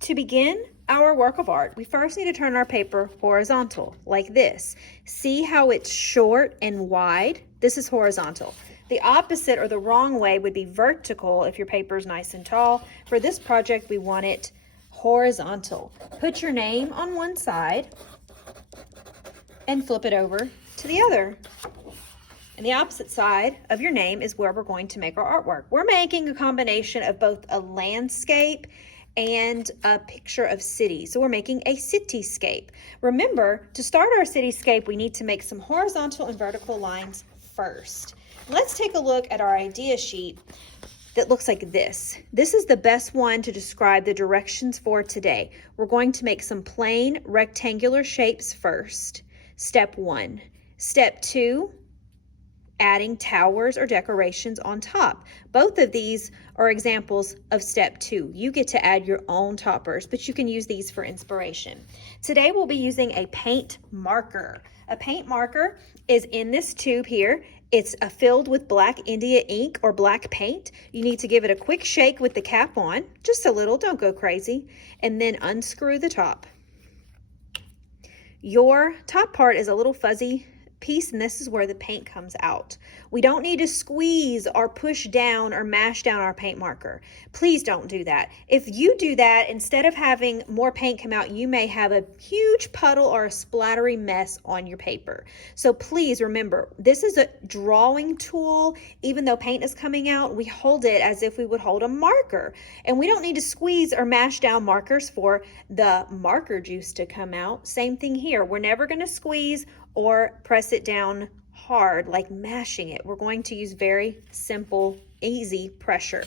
To begin our work of art, we first need to turn our paper horizontal, like this. See how it's short and wide? This is horizontal. The opposite or the wrong way would be vertical if your paper is nice and tall. For this project, we want it horizontal. Put your name on one side and flip it over to the other. And the opposite side of your name is where we're going to make our artwork. We're making a combination of both a landscape and a picture of cities. So we're making a cityscape. Remember, to start our cityscape, we need to make some horizontal and vertical lines first. Let's take a look at our idea sheet that looks like this. This is the best one to describe the directions for today. We're going to make some plain rectangular shapes first. Step 1. Step 2, adding towers or decorations on top. Both of these are examples of step 2. You get to add your own toppers, but you can use these for inspiration. Today we'll be using a paint marker. A paint marker is in this tube here. It's filled with black India ink or black paint. You need to give it a quick shake with the cap on, just a little, don't go crazy, and then unscrew the top. Your top part is a little fuzzy piece, and this is where the paint comes out. We don't need to squeeze or push down or mash down our paint marker. Please don't do that. If you do that, instead of having more paint come out, you may have a huge puddle or a splattery mess on your paper. So please remember, this is a drawing tool. Even though paint is coming out, we hold it as if we would hold a marker. And we don't need to squeeze or mash down markers for the marker juice to come out. Same thing here. We're never going to squeeze or press it down hard like mashing it. We're going to use very simple, easy pressure.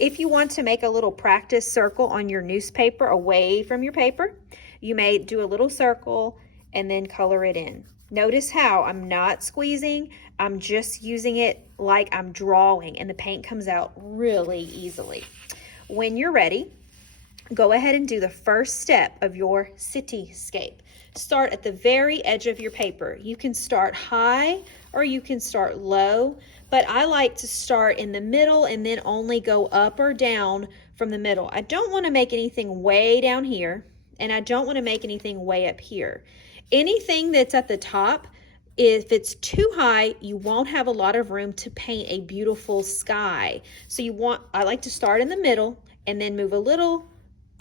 If you want to make a little practice circle on your newspaper away from your paper, you may do a little circle and then color it in. Notice how I'm not squeezing, I'm just using it like I'm drawing, and the paint comes out really easily. When you're ready, go ahead and do the first step of your cityscape. Start at the very edge of your paper. You can start high or you can start low, but I like to start in the middle and then only go up or down from the middle. I don't want to make anything way down here, and I don't want to make anything way up here. Anything that's at the top, if it's too high, you won't have a lot of room to paint a beautiful sky. So I like to start in the middle and then move a little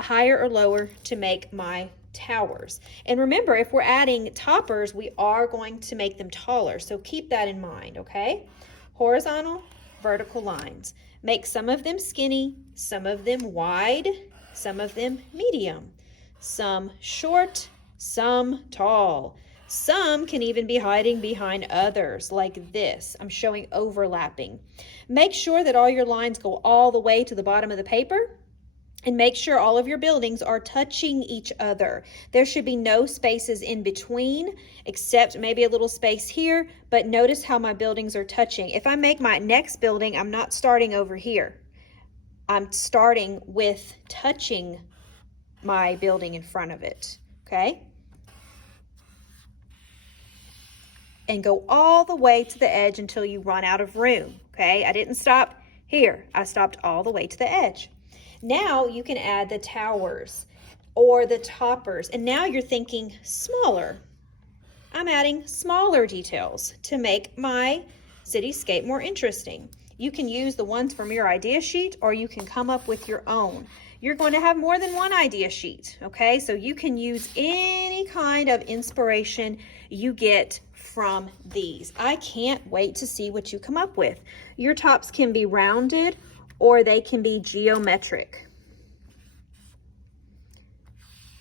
higher or lower to make my towers. And remember, if we're adding toppers, we are going to make them taller. So keep that in mind, okay? Horizontal, vertical lines. Make some of them skinny, some of them wide, some of them medium, some short, some tall. Some can even be hiding behind others, like this. I'm showing overlapping. Make sure that all your lines go all the way to the bottom of the paper. And make sure all of your buildings are touching each other. There should be no spaces in between, except maybe a little space here, but notice how my buildings are touching. If I make my next building, I'm not starting over here. I'm starting with touching my building in front of it, okay? And go all the way to the edge until you run out of room, okay? I didn't stop here. I stopped all the way to the edge. Now you can add the towers or the toppers, and now you're thinking smaller. I'm adding smaller details to make my cityscape more interesting. You can use the ones from your idea sheet, or you can come up with your own. You're going to have more than one idea sheet, okay? So you can use any kind of inspiration you get from these. I can't wait to see what you come up with. Your tops can be rounded or they can be geometric.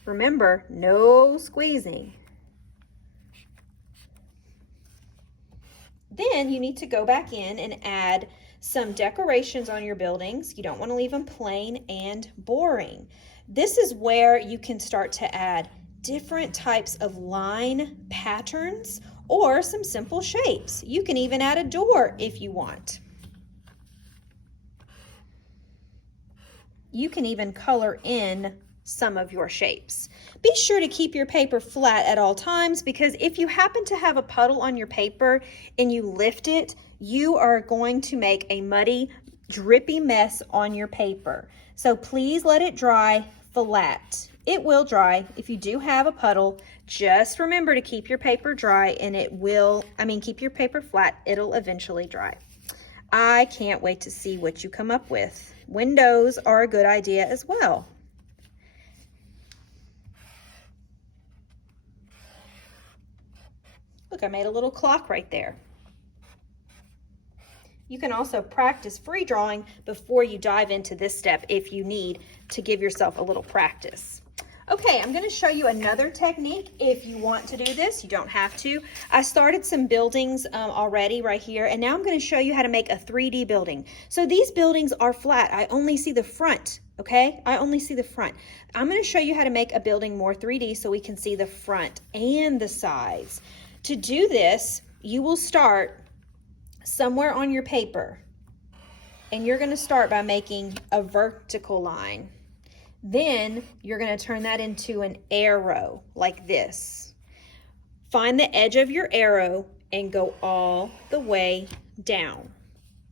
Remember, no squeezing. Then you need to go back in and add some decorations on your buildings. You don't want to leave them plain and boring. This is where you can start to add different types of line patterns or some simple shapes. You can even add a door if you want. You can even color in some of your shapes. Be sure to keep your paper flat at all times, because if you happen to have a puddle on your paper and you lift it, you are going to make a muddy, drippy mess on your paper. So please let it dry flat. It will dry. If you do have a puddle, just remember to keep your paper dry and keep your paper flat. It'll eventually dry. I can't wait to see what you come up with. Windows are a good idea as well. Look, I made a little clock right there. You can also practice free drawing before you dive into this step if you need to give yourself a little practice. Okay, I'm going to show you another technique if you want to do this. You don't have to. I started some buildings already right here, and now I'm going to show you how to make a 3D building. So these buildings are flat. I only see the front, okay? I only see the front. I'm going to show you how to make a building more 3D so we can see the front and the sides. To do this, you will start somewhere on your paper, and you're going to start by making a vertical line. Then you're going to turn that into an arrow like this. Find the edge of your arrow and go all the way down.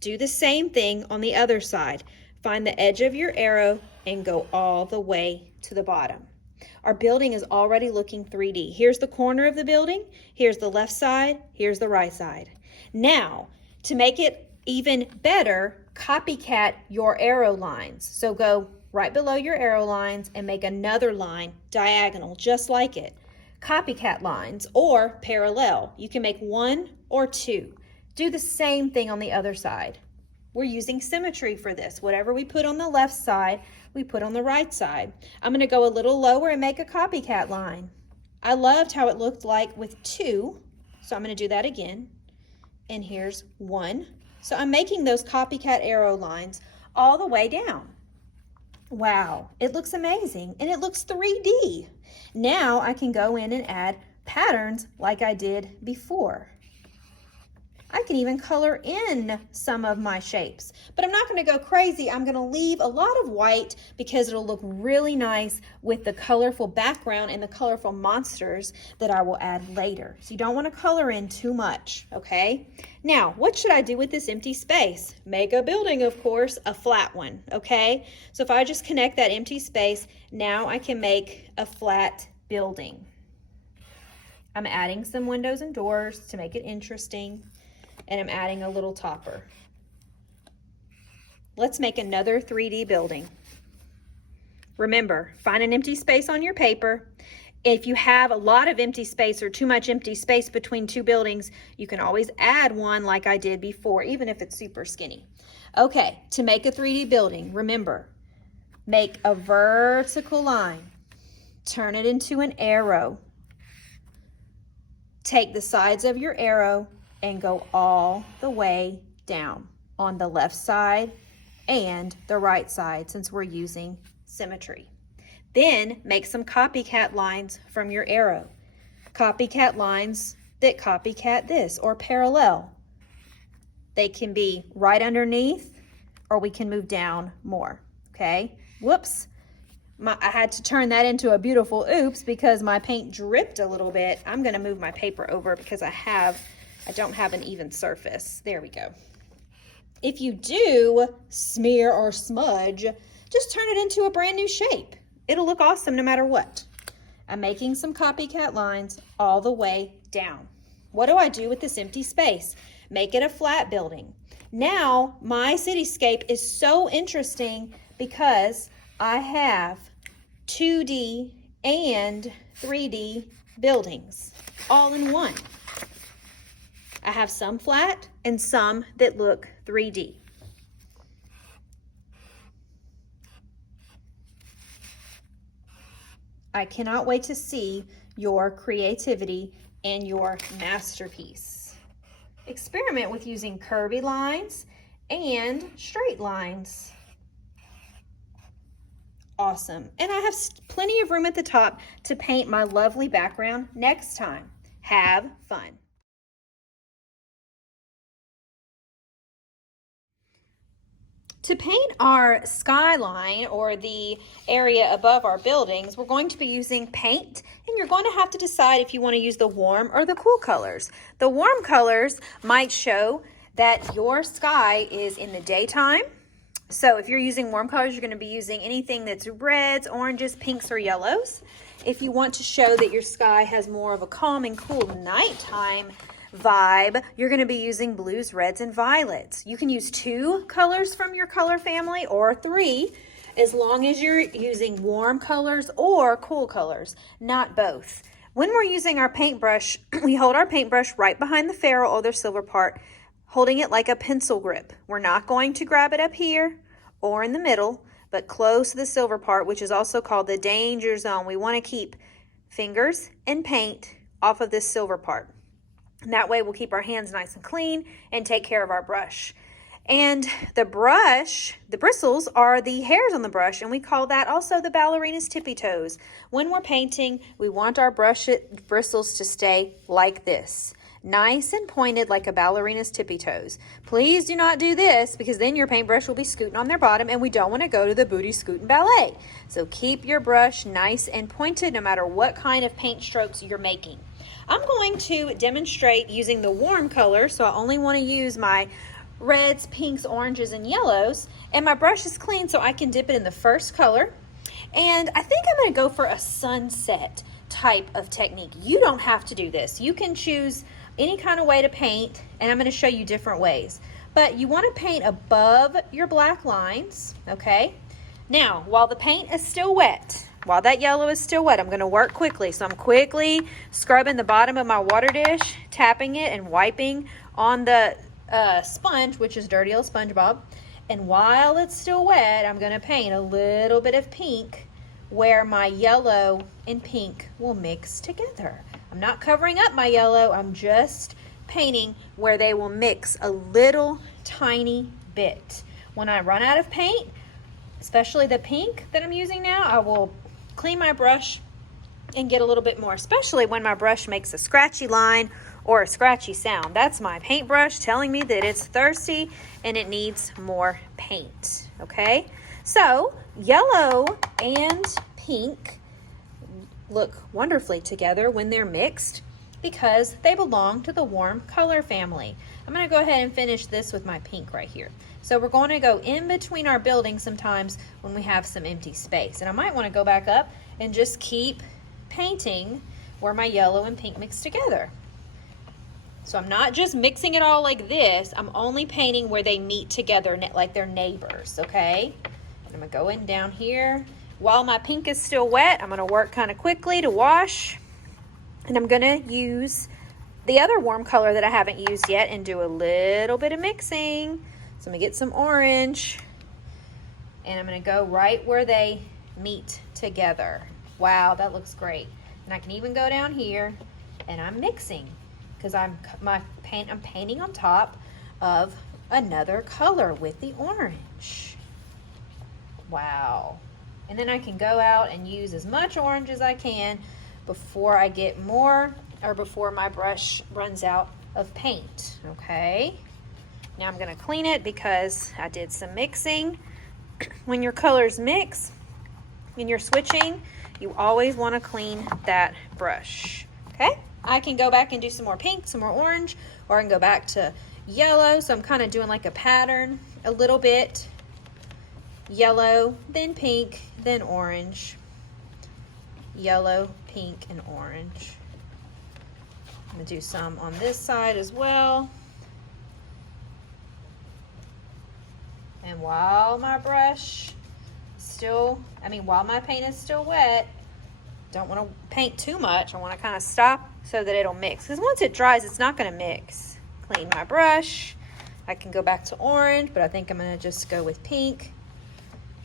Do the same thing on the other side. Find the edge of your arrow and go all the way to the bottom. Our building is already looking 3D. Here's the corner of the building. Here's the left side. Here's the right side. Now, to make it even better, copycat your arrow lines. So go right below your arrow lines and make another line diagonal just like it. Copycat lines or parallel. You can make 1 or 2. Do the same thing on the other side. We're using symmetry for this. Whatever we put on the left side, we put on the right side. I'm going to go a little lower and make a copycat line. I loved how it looked like with 2, so I'm going to do that again. And here's 1. So I'm making those copycat arrow lines all the way down. Wow, it looks amazing, and it looks 3D. Now I can go in and add patterns like I did before. I can even color in some of my shapes, but I'm not going to go crazy. I'm going to leave a lot of white because it'll look really nice with the colorful background and the colorful monsters that I will add later. So you don't want to color in too much, okay? Now, what should I do with this empty space? Make a building, of course, a flat one, okay? So if I just connect that empty space, now I can make a flat building. I'm adding some windows and doors to make it interesting. And I'm adding a little topper. Let's make another 3D building. Remember, find an empty space on your paper. If you have a lot of empty space or too much empty space between two buildings, you can always add one like I did before, even if it's super skinny. Okay, to make a 3D building, remember, make a vertical line. Turn it into an arrow. Take the sides of your arrow and go all the way down on the left side and the right side since we're using symmetry. Then make some copycat lines from your arrow. Copycat lines that copycat this or parallel. They can be right underneath or we can move down more, okay? Whoops. I had to turn that into a beautiful oops because my paint dripped a little bit. I'm gonna move my paper over because I don't have an even surface. There we go. If you do smear or smudge, just turn it into a brand new shape. It'll look awesome no matter what. I'm making some copycat lines all the way down. What do I do with this empty space? Make it a flat building. Now my cityscape is so interesting because I have 2D and 3D buildings all in one. I have some flat and some that look 3D. I cannot wait to see your creativity and your masterpiece. Experiment with using curvy lines and straight lines. Awesome. And I have plenty of room at the top to paint my lovely background next time. Have fun. To paint our skyline or the area above our buildings, we're going to be using paint, and you're going to have to decide if you want to use the warm or the cool colors. The warm colors might show that your sky is in the daytime, So if you're using warm colors, you're going to be using anything that's reds, oranges, pinks, or yellows. If you want to show that your sky has more of a calm and cool nighttime vibe, you're going to be using blues, reds, and violets. You can use 2 colors from your color family or 3, as long as you're using warm colors or cool colors, not both. When we're using our paintbrush, we hold our paintbrush right behind the ferrule or the silver part, holding it like a pencil grip. We're not going to grab it up here or in the middle, but close to the silver part, which is also called the danger zone. We want to keep fingers and paint off of this silver part. And that way we'll keep our hands nice and clean and take care of our brush. And the brush, the bristles are the hairs on the brush, and we call that also the ballerina's tippy toes. When we're painting, we want our bristles to stay like this, nice and pointed like a ballerina's tippy toes. Please do not do this, because then your paintbrush will be scooting on their bottom, and we don't want to go to the booty scooting ballet. So keep your brush nice and pointed no matter what kind of paint strokes you're making. I'm going to demonstrate using the warm color, so I only want to use my reds, pinks, oranges, and yellows, and my brush is clean, so I can dip it in the first color. And I think I'm going to go for a sunset type of technique. You don't have to do this. You can choose any kind of way to paint, and I'm going to show you different ways. But you want to paint above your black lines, okay? Now, while the paint is still wet, while that yellow is still wet, I'm going to work quickly. So I'm quickly scrubbing the bottom of my water dish, tapping it and wiping on the sponge, which is dirty old SpongeBob. And while it's still wet, I'm going to paint a little bit of pink where my yellow and pink will mix together. I'm not covering up my yellow, I'm just painting where they will mix a little tiny bit. When I run out of paint, especially the pink that I'm using now, I will clean my brush and get a little bit more, especially when my brush makes a scratchy line or a scratchy sound. That's my paintbrush telling me that it's thirsty and it needs more paint, okay? So yellow and pink look wonderfully together when they're mixed because they belong to the warm color family. I'm going to go ahead and finish this with my pink right here. So we're going to go in between our buildings sometimes when we have some empty space. And I might want to go back up and just keep painting where my yellow and pink mix together. So I'm not just mixing it all like this. I'm only painting where they meet together like they're neighbors, okay? And I'm going to go in down here. While my pink is still wet, I'm going to work kind of quickly to wash. And I'm going to use the other warm color that I haven't used yet and do a little bit of mixing. So I'm going to get some orange. And I'm going to go right where they meet together. Wow, that looks great. And I can even go down here and I'm mixing because I'm painting on top of another color with the orange. Wow. And then I can go out and use as much orange as I can before I get more or before my brush runs out of paint, okay? Now I'm gonna clean it because I did some mixing. When your colors mix and you're switching, you always wanna clean that brush, okay? I can go back and do some more pink, some more orange, or I can go back to yellow. So I'm kind of doing like a pattern, a little bit yellow, then pink, then orange, yellow, pink, and orange. I'm gonna do some on this side as well. And while my brush while my paint is still wet, don't want to paint too much. I want to kind of stop so that it'll mix. Because once it dries, it's not going to mix. Clean my brush. I can go back to orange, but I think I'm going to just go with pink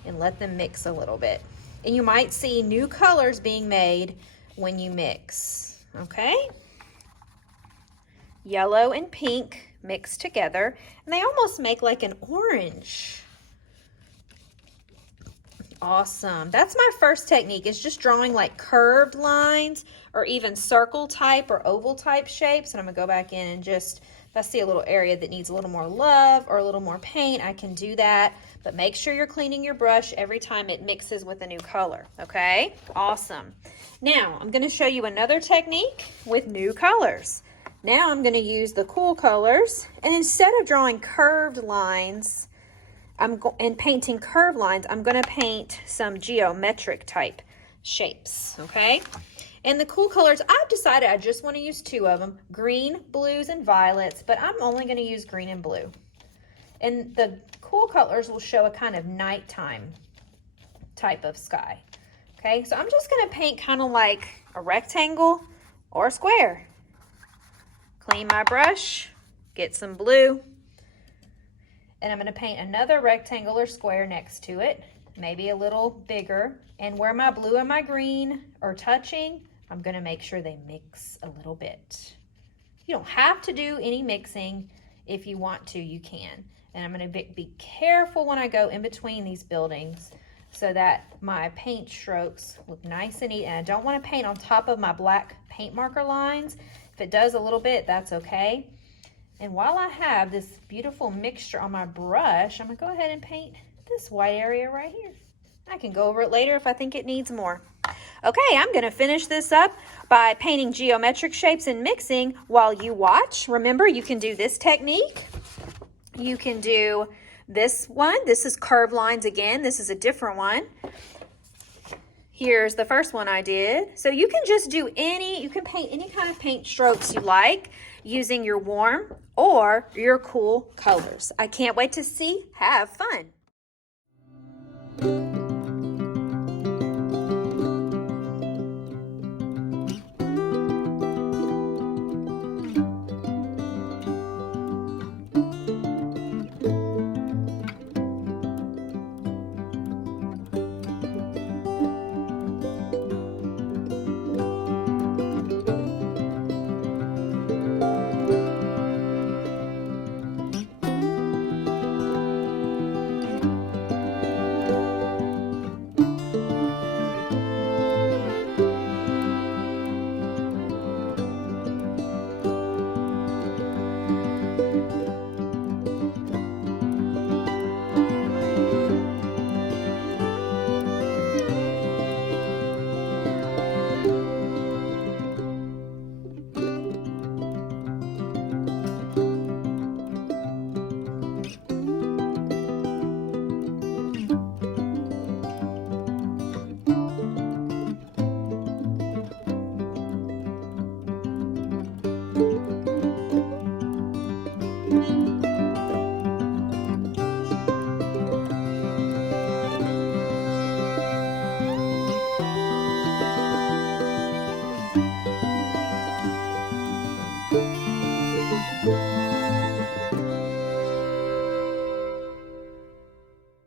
and let them mix a little bit. And you might see new colors being made when you mix. Okay? Yellow and pink mix together, and they almost make like an orange. Awesome. That's my first technique, is just drawing like curved lines or even circle type or oval type shapes. And I'm gonna go back in and just, if I see a little area that needs a little more love or a little more paint, I can do that. But make sure you're cleaning your brush every time it mixes with a new color, okay? Awesome. Now, I'm gonna show you another technique with new colors. Now I'm gonna use the cool colors, and instead of drawing curved lines in painting curve lines, I'm going to paint some geometric type shapes, okay? And the cool colors, I've decided I just want to use 2 of them, green, blues, and violets, but I'm only going to use green and blue. And the cool colors will show a kind of nighttime type of sky. Okay, so I'm just going to paint kind of like a rectangle or a square. Clean my brush, get some blue, and I'm going to paint another rectangle or square next to it, maybe a little bigger. And where my blue and my green are touching, I'm going to make sure they mix a little bit. You don't have to do any mixing. If you want to, you can. And I'm going to be careful when I go in between these buildings so that my paint strokes look nice and neat. And I don't want to paint on top of my black paint marker lines. If it does a little bit, that's okay. And while I have this beautiful mixture on my brush, I'm going to go ahead and paint this white area right here. I can go over it later if I think it needs more. Okay, I'm going to finish this up by painting geometric shapes and mixing while you watch. Remember, you can do this technique. You can do this one. This is curved lines again. This is a different one. Here's the first one I did. So you can just do you can paint any kind of paint strokes you like using your warm or your cool colors. I can't wait to see. Have fun.